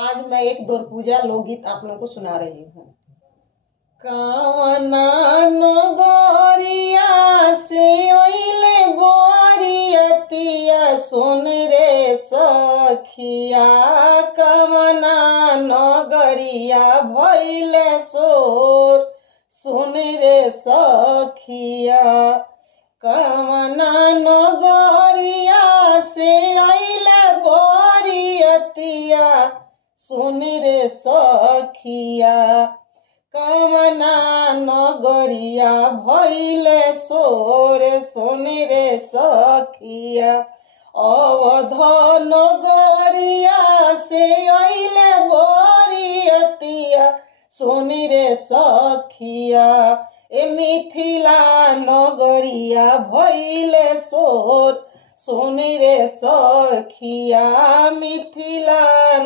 आज मैं एक दोरपूजा लोकगीत आप लोगों को सुना रही हूँ। कावना नगरिया से ओइले बोरियतिया सुन रे सखिया, कावना नगरिया भइले सोर सुन रे सखिया, कावना नगरिया से ओइले बोरियतिया सुन रे सखिया, कामना नगरिया भइले सोर सुन रे सखिया, अवध नगरिया से अइले बोरियतिया सुन रे सखिया, ए मिथिला नगरिया भइले सोर सुन रे सखिया, मिथिला